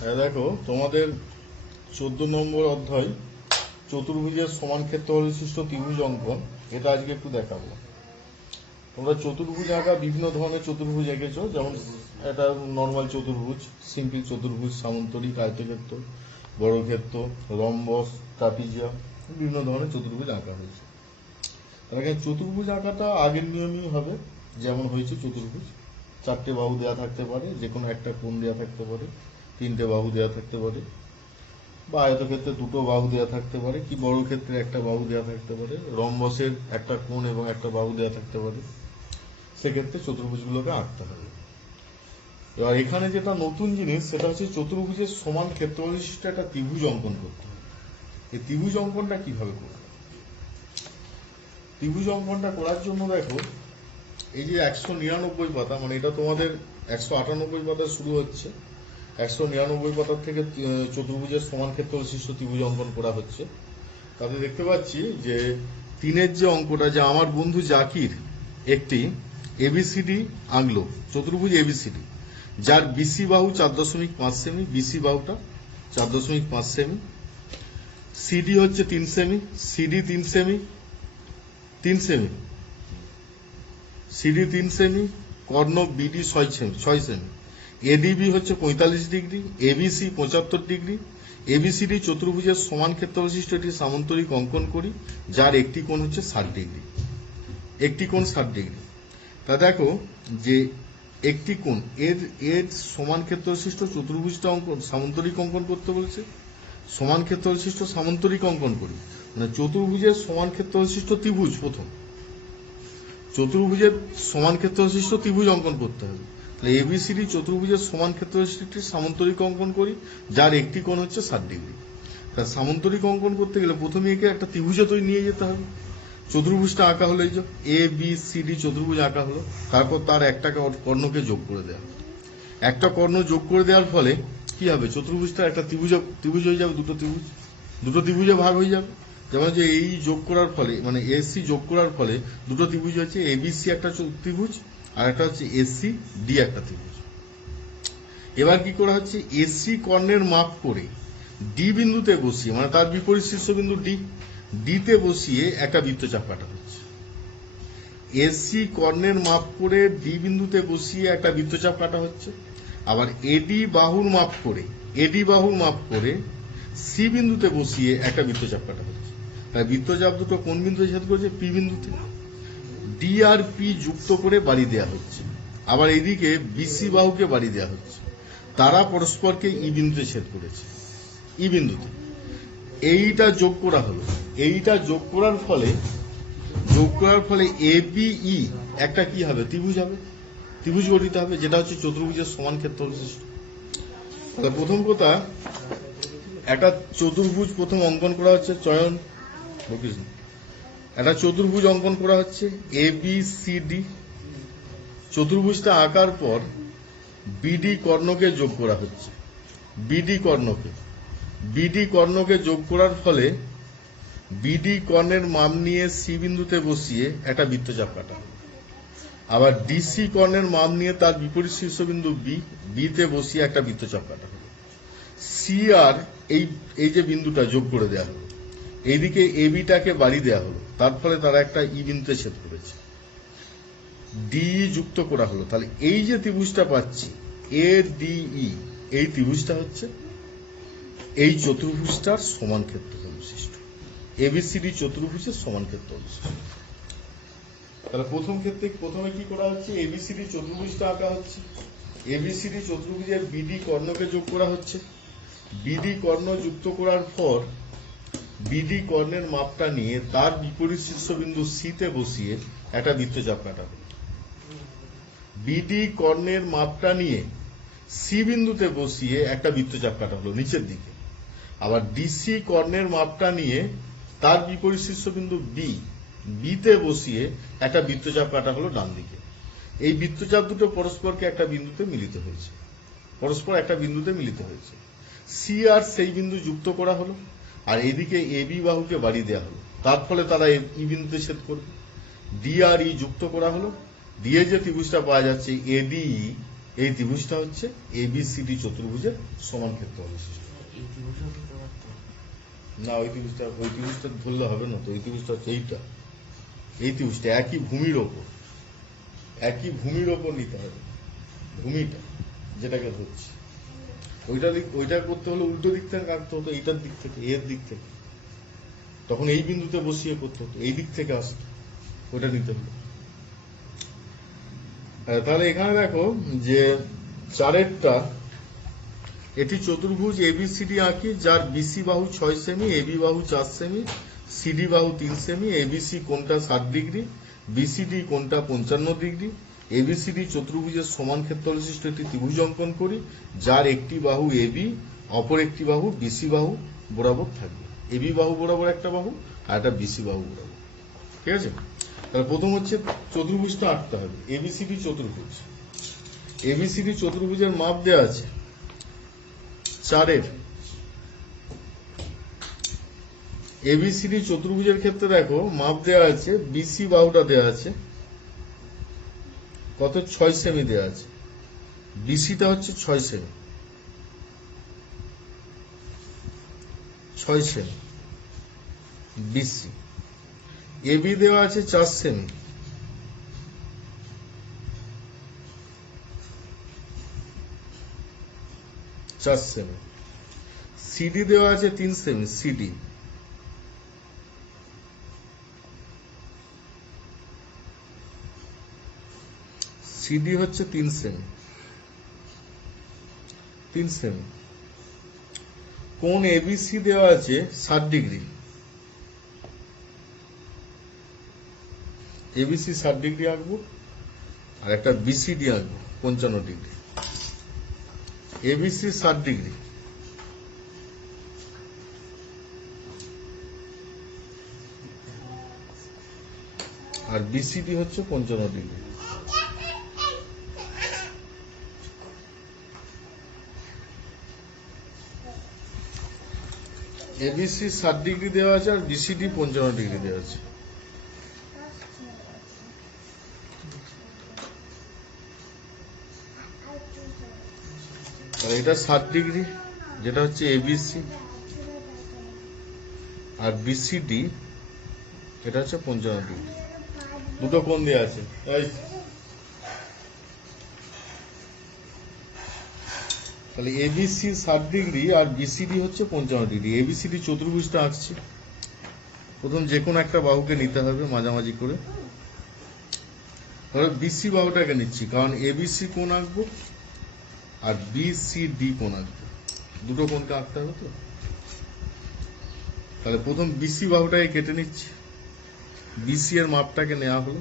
দেখো তোমাদের 14 নম্বর অধ্যায় চতুর্ভুজের সমান ক্ষেত্রফল বিশিষ্ট ত্রিভুজ অঙ্কন, এটা আজকে একটু দেখাবো। তোমরা চতুর্ভুজ আঁকা বিভিন্ন ধরনের চতুর্ভুজ এঁকেছো, যেমন এটা নর্মাল চতুর্ভুজ, সিম্পল চতুর্ভুজ, সামান্তরিক, আয়তক্ষেত্র, বর্গক্ষেত্র, রম্বস, ট্রাপিজিয়াম, বিভিন্ন ধরনের চতুর্ভুজ আঁকা হয়েছে। তার এখানে চতুর্ভুজ আঁকাটা আগের নিয়মই হবে, যেমন হয়েছে চতুর্ভুজ। 4টে বাহু দেওয়া থাকতে পারে, যে কোনো একটা কোণ দেওয়া থাকতে পারে, 3টে বাহু দেওয়া থাকতে পারে, বা আয়তক্ষেত্রে 2টো বাহু দেওয়া থাকতে পারে, কি বর্গক্ষেত্রে একটা বাহু দেওয়া থাকতে পারে, রম্বসের একটা কোণ এবং একটা বাহু দেওয়া থাকতে পারে। সেক্ষেত্রে চতুর্ভুজগুলোকে আঁকতে হবে। এবার এখানে যেটা নতুন জিনিস, সেটা হচ্ছে চতুর্ভুজের সমান ক্ষেত্রফল বিশিষ্ট একটা ত্রিভুজ অঙ্কন করতে হবে। এই ত্রিভুজ অঙ্কনটা কিভাবে করবে? ত্রিভুজ অঙ্কনটা করার জন্য দেখো, এই যে 199 পাতা, মানে এটা তোমাদের 198 পাতা শুরু হচ্ছে, 199 পাতার থেকে চতুর্ভুজের সমান ক্ষেত্রফল বিশিষ্ট ত্রিভুজ অঙ্কন করা হচ্ছে। তাতে দেখতে পাচ্ছি যে 3-এর যে অঙ্কটা, যে আমার বন্ধু জাকির একটি এবিসিডি আঁকলো, চতুর্ভুজ এবিসিডি, যার বিসি বাহু 4.5 সেমি, বিসি বাহুটা 4.5 সেমি, সিডি হচ্ছে 3 সেমি, সিডি 3 সেমি, 3 সেমি, সিডি 3 সেমি, কর্ণ বিডি 6 সেমি, এডিবি হচ্ছে 45 ডিগ্রি, এবিসি 75 ডিগ্রি, এবিসিডি চতুর্ভুজের সমান ক্ষেত্রফল বিশিষ্ট একটি সামান্তরিক অঙ্কন করি, যার একটি কোণ হচ্ছে 60 ডিগ্রি, একটি কোণ 60 ডিগ্রি। তা দেখো যে একটি কোণ এর সমান ক্ষেত্রফল বিশিষ্ট চতুর্ভুজটা অঙ্কন, সামান্তরিক অঙ্কন করতে বলছে। সমান ক্ষেত্রফল বিশিষ্ট সামান্তরিক অঙ্কন করি, মানে চতুর্ভুজের সমান ক্ষেত্রফল বিশিষ্ট ত্রিভুজ, প্রথম চতুর্ভুজের সমান ক্ষেত্রফল বিশিষ্ট ত্রিভুজ অঙ্কন করতে হবে। তাহলে এবিসিডি চতুর্ভুজের সমান ক্ষেত্রফল বিশিষ্ট একটি সামান্তরিক অঙ্কন করি, যার একটি কোণ হচ্ছে 60 ডিগ্রি। তা সামান্তরিক অঙ্কন করতে গেলে প্রথমে একে একটা ত্রিভুজ তৈরি নিয়ে যেতে হবে। চতুর্ভুজটা আঁকা হলো, এই যে এ বি সি ডি চতুর্ভুজ আঁকা হলো, তারপর তার একটা কর্ণকে যোগ করে দেওয়া, একটা কর্ণ যোগ করে দেওয়ার ফলে কি হবে, চতুর্ভুজটা একটা ত্রিভুজ হয়ে যাবে, দুটো ত্রিভুজে ভাগ হয়ে যাবে। যেমন যে এই যোগ করার ফলে, মানে এসি যোগ করার ফলে দুটো ত্রিভুজ হচ্ছে, এবিসি একটা ত্রিভুজ, আর একটা হচ্ছে এসি ডি একটা ত্রিভুজ। এবার কি করা হচ্ছে, এসি কর্ণের মাপ করে ডি বিন্দুতে বসিয়ে, মানে তার বিপরীত শীর্ষবিন্দু ডিতে বসিয়ে একটা বৃত্তচাপ কাটা হচ্ছে। এসি কর্ণের মাপ করে ডি বিন্দুতে বসিয়ে একটা বৃত্তচাপ কাটা হচ্ছে। আবার এডি বাহুর মাপ করে সি বিন্দুতে বসিয়ে একটা বৃত্তচাপ কাটা হচ্ছে। তাই বৃত্তচাপ দুটো কোন বিন্দুতে ছেদ করেছে? পি বিন্দুতে। ডি আর পি যুক্ত করে বাড়ি দেওয়া হচ্ছে। আবার এদিকে বিসি বাহুকে বাড়ি দেওয়া হচ্ছে। তারা পরস্পরকে ই বিন্দুতে ছেদ করেছে, ই বিন্দুতে। এইটা যোগ করা হলো, এইটা যোগ করার ফলে এবিই একটা কি হবে, ত্রিভুজ হবে, ত্রিভুজ গঠিত হবে, যেটা হচ্ছে চতুর্ভুজের সমান ক্ষেত্রফল বিশিষ্ট। তাহলে প্রথম কথা, একটা চতুর্ভুজ প্রথম অঙ্কন করা হচ্ছে, চয়ন একটা চতুর্ভুজ অঙ্কন করা হচ্ছে এ বি সি ডি। চতুর্ভুজটা আঁকার পর বিডি কর্ণকে যোগ করা হচ্ছে, বিডি কর্ণকে যোগ করার ফলে বিডি কর্ণের মাপ নিয়ে সি বিন্দুতে বসিয়ে একটা বৃত্তচাপ কাটা হবে। আবার ডিসি কর্ণের মাপ নিয়ে তার বিপরীত শীর্ষবিন্দু বিতে বসিয়ে একটা বৃত্তচাপ কাটা হবে। সি আর এই যে বিন্দুটা যোগ করে দেওয়া হলো, এইদিকে এবিটাকে বাড়ি দেওয়া হলো, তার ফলে তারা একটা ই বিন্দুতে ছেদ করেছে, ডি যুক্ত করা হলো। তাহলে এই যে ত্রিভুজটা পাচ্ছি এ ডিই, এই ত্রিভুজটা হচ্ছে এই চতুর্ভুজটার সমান ক্ষেত্রফল বিশিষ্ট, এবিসিডি চতুর্ভুজের সমান ক্ষেত্রফল বিশিষ্ট। তাহলে প্রথমে কি করা হচ্ছে, এবিসিডি চতুর্ভুজটা আঁকা হচ্ছে। এবিসিডি চতুর্ভুজের বিডি কর্ণকে যোগ করা হচ্ছে। বিডি কর্ণ যুক্ত করার পর বিডি কর্ণের মাপটা নিয়ে তার বিপরীত শীর্ষবিন্দু সিতে বসিয়ে একটা বৃত্তচাপ কাটা হবে। বিডি কর্ণের মাপটা নিয়ে সি বিন্দুতে বসিয়ে একটা বৃত্তচাপ কাটা হলো নিচের দিকে। আবার ডিসি কর্ণের মাপটা নিয়ে তার বিপরীত শীর্ষবিন্দু বিতে বসিয়ে একটা বৃত্তচাপ কাটা হলো ডান দিকে। এই বৃত্তচাপ দুটো পরস্পরকে একটা বিন্দুতে মিলিত হয়েছে। সি আর সেই বিন্দু যুক্ত করা হলো, আর এদিকে এবি বাহুকে বাড়ি দেওয়া হলো, তার ফলে তারা ই বিন্দুতে ছেদ করবে। ডি আর ই যুক্ত করা হলো, দিয়ে যে ত্রিভুজটা পাওয়া যাচ্ছে এডিই, এই ত্রিভুজটা হচ্ছে এবিসিডি চতুর্ভুজের সমান ক্ষেত্রফল বিশিষ্ট। না, ওই ত্রিভুজটা ধরলে হবে না তো। ওই ত্রিভুজটা হচ্ছে এই ত্রিভুজটা একই ভূমির ওপর নিতে হবে। ভূমিটা যেটাকে ধরছি, ওইটা করতে হলে উল্টো দিক থেকে কাটতে হতো, এইটার দিক থেকে, এর দিক থেকে। তখন এই বিন্দুতে বসিয়ে করতে হতো, এই দিক থেকে আসতো, ওইটা নিতে হতো। তাহলে এখানে দেখো যে 4-এরটা, এটি চতুর্ভুজ এবিসিডি আঁকি, যার বিসি বাহু 6 সেমি, এবি বাহু 4 সেমি, সিডি বাহু 3 সেমি, এবিসি কোণটা 60 ডিগ্রি, বিসিডি কোণটা 55 ডিগ্রি। এবিসিডি চতুর্ভুজের সমান ক্ষেত্রফল বিশিষ্ট একটি ত্রিভুজ অঙ্কন করি, যার একটি বাহু এবি, অপর একটি বাহু বিসি বাহু বরাবর থাকবে। এবি বাহু বরাবর একটা বাহু, আর একটা বিসি বাহু বরাবর। ঠিক আছে? তাহলে প্রথম হচ্ছে চতুর্ভুজটা আঁকতে হবে। এবিসিডি চতুর্ভুজ, এবিসিডি চতুর্ভুজের মাপ দেওয়া আছে 4-এর। এবিসিডি চতুর্ভুজের ক্ষেত্রে দেখো মাপ দেওয়া আছে, বিসি বাহুটা দেওয়া আছে কত, 6 সেমি দেওয়া আছে। বিসিটা হচ্ছে 6 সেমি, 6 সেমি বিসি। এবি দেওয়া আছে 4 সেমি, 4 সেমি। সিডি দেওয়া আছে 3 সেমি, সিডি। সিডি হচ্ছে 3 সেমি, 3 সেমি। কোণ এবিসি দেওয়া আছে 60 ডিগ্রি, এবিসি 60 ডিগ্রি আঁকবো, আর একটা বিসিডি আঁকবো 55 ডিগ্রি। এবিসি 60 ডিগ্রি, আর বিসিডি হচ্ছে 55 ডিগ্রি। এবিসি 60 ডিগ্রি দেওয়া আছে, আর বিসিডি 55 ডিগ্রি দেওয়া আছে। এটা 60 ডিগ্রি, যেটা হচ্ছে এবিসি, আর বিসিডি এটা হচ্ছে 55 ডিগ্রি। দুটো কোণ দেওয়া আছে। তাহলে এবিসি 60 ডিগ্রি আর বিসিডি হচ্ছে 55 ডিগ্রি। এবিসিডি চতুর্ভুজটা আঁকছি। প্রথম যে কোনো একটা বাহুকে নিতে হবে মাঝামাঝি করে। ধরো বিসি বাহুটাকে নিচ্ছি, কারণ এবিসি কোণ আঁকবো আর বিসিডি কোণ আঁকবো, দুটো কোণকে আঁকতে হবে তো। তাহলে প্রথম বিসি বাহুটাকে কেটে নিচ্ছি। বিসি এর মাপটাকে নেওয়া হলো,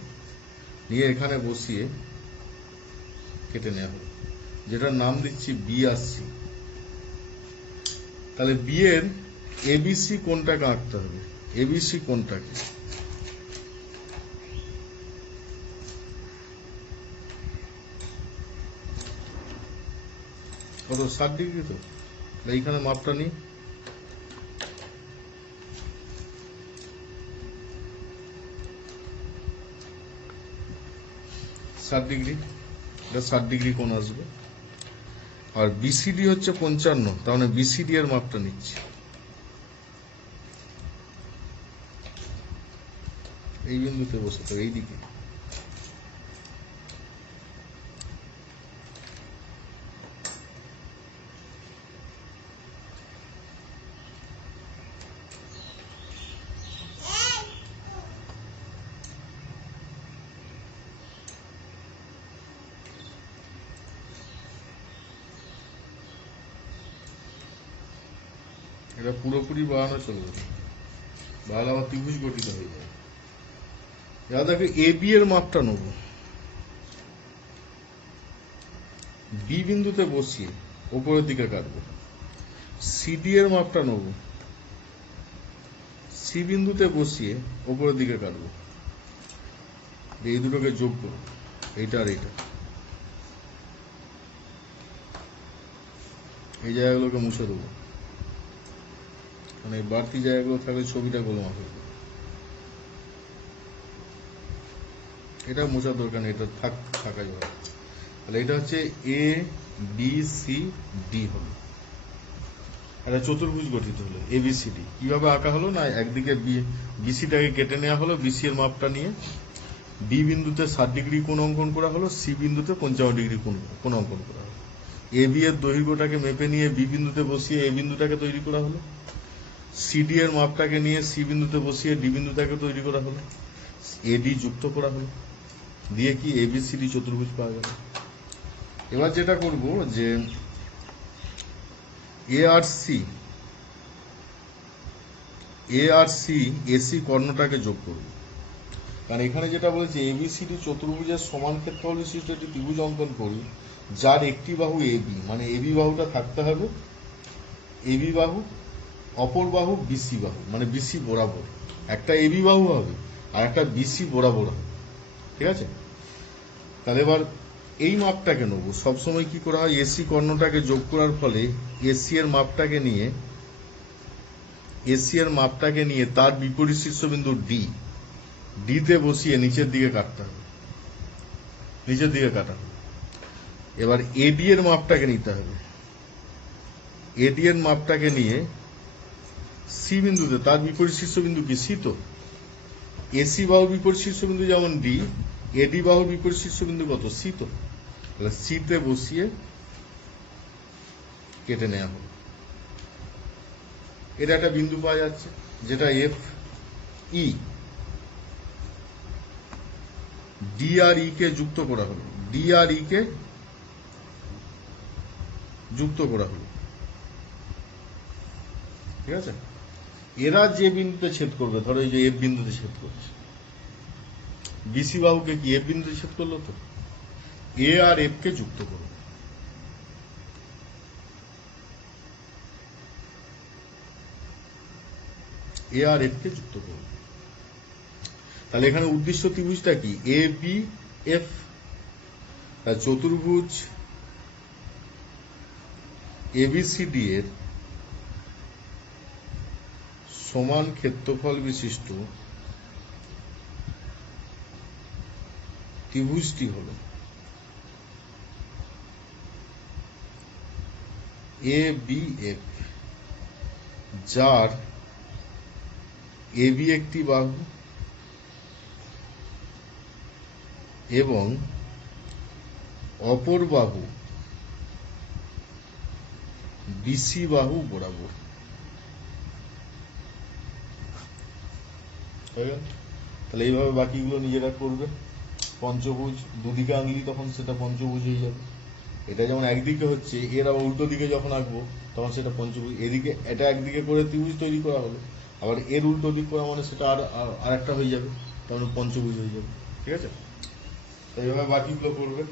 নিয়ে এখানে বসিয়ে কেটে নেওয়া হলো, যেটার নাম দিচ্ছি বি আর সি। তাহলে বি এর এবিসি কোণটাকে আঁকতে হবে। এবিসি কোণটাকে কত, 60 ডিগ্রি তো। এইখানে মাপটা নিই, ডিগ্রি, এটা 60 ডিগ্রি কোণ আসবে। আর বিসিডি হচ্ছে 55, তাহলে বিসিডি এর মাপটা নিচ্ছি। এই বিন্দুতে বসে তো, এইদিকে। এটা পুরোপুরি বাড়ানো চলবে, বাড়ালে আবার ত্রিভুজ গঠিত হয়ে যাবে। এবার দেখো এবি এর মাপটা নেব, বি বিন্দুতে বসিয়ে উপরের দিকে কাটবো। সিডি এর মাপটা নেব, সি বিন্দুতে বসিয়ে উপরের দিকে কাটবো। এই দুটোকে যোগ করব, এইটা আর এইটা। এই জায়গাগুলোকে মুছে দেবো, মানে বাড়তি জায়গাগুলো থাকলে ছবিটা গোলমাল হয়ে যাবে। এটা মোছার দরকার নেই, এটা থাকা যাবে। তাহলে এটা হচ্ছে এ বি সি ডি হলো, একটা চতুর্ভুজ গঠিত হলো এবিসিডি। কিভাবে আঁকা হলো না, একদিকে বিসিটাকে কেটে নেওয়া হলো, বিসি এর মাপটা নিয়ে বি বিন্দুতে 60 ডিগ্রি কোণ অঙ্কন করা হলো, সি বিন্দুতে 55 ডিগ্রি কোণ অঙ্কন করা হলো। এ বি এর দৈর্ঘ্যটাকে মেপে নিয়ে বি বিন্দুতে বসিয়ে এ বিন্দুটাকে তৈরি করা হলো, সিডি এর মাপটাকে নিয়ে সি বিন্দুতে বসিয়ে ডি বিন্দুটাকে তৈরি করা হলো, এডি যুক্ত করা হলো, দিয়ে কি এবিসিডি চতুর্ভুজ পাওয়া গেল। এবার যেটা করব যে এ আর সি এসি কর্ণটাকে যোগ করব, কারণ এখানে যেটা বলেছে এবিসিডি চতুর্ভুজের সমান ক্ষেত্রফল বিশিষ্ট একটি ত্রিভুজ অঙ্কন করি যার একটি বাহু এবি, মানে এবি বাহুটা থাকতে হবে, এবি বাহু, অপর বাহু বিসি বাহু, মানে বিসি বরাবর, একটা এবি বাহু হবে আর একটা বিসি বরাবর হবে, ঠিক আছে। তাহলে এবার এই মাপটাকে নেবো, সবসময় কি করা হয়, এসি কর্ণটাকে যোগ করার ফলে এসি এর মাপটাকে নিয়ে তার বিপরীত শীর্ষবিন্দু ডি তে বসিয়ে নিচের দিকে কাটতে হবে, নিচের দিকে কাটা হবে। এবার এডি এর মাপটাকে নিতে হবে, এডি এর মাপটাকে নিয়ে সি বিন্দুতে, তার বিপরীত শীর্ষবিন্দু কি, সি, তো এসি বাহুর বিপরীত শীর্ষবিন্দু যেমন ডি, এডি বাহুর বিপরীত শীর্ষবিন্দু কত, সি, তো তাহলে সি তে বসিয়ে কেটে নেওয়া হবে। এটা একটা বিন্দু পাওয়া যাচ্ছে যেটা এফ ই, ডি আর ই কে যুক্ত করা হলো, ডি আর ই কে যুক্ত করা হলো, ঠিক আছে। এরা যে বিন্দুতে ছেদ করবে, ধরো এই যে এফ বিন্দুতে ছেদ করছে, বিসি বাহুকে কি এফ বিন্দুতে ছেদ করলো, তো এ আর এফ কে যুক্ত করবে, এ আর এফ কে যুক্ত করবে। তাহলে এখানে উদ্দেশ্য ত্রিভুজটা কি, এ বি এফ, চতুর্ভুজ এবিসিডি এর সমান ক্ষেত্রফল বিশিষ্ট ত্রিভুজটি হল এ বি এফ, যার এবি একটি বাহু এবং অপর বাহু বিসি বাহু বরাবর। তাহলে এইভাবে বাকিগুলো নিজেরা করবে। পঞ্চভুজ দুদিকে আঁকলি তখন সেটা পঞ্চভুজ হয়ে যাবে। এটা যেমন একদিকে হচ্ছে, এর আবার উল্টো দিকে যখন আঁকবো তখন সেটা পঞ্চভুজ। এদিকে এটা একদিকে করে ত্রিভুজ তৈরি করা হলো, আবার এর উল্টো দিক করা মানে সেটা আর একটা হয়ে যাবে, তখন পঞ্চভুজ হয়ে যাবে, ঠিক আছে। তো এইভাবে বাকিগুলো করবে।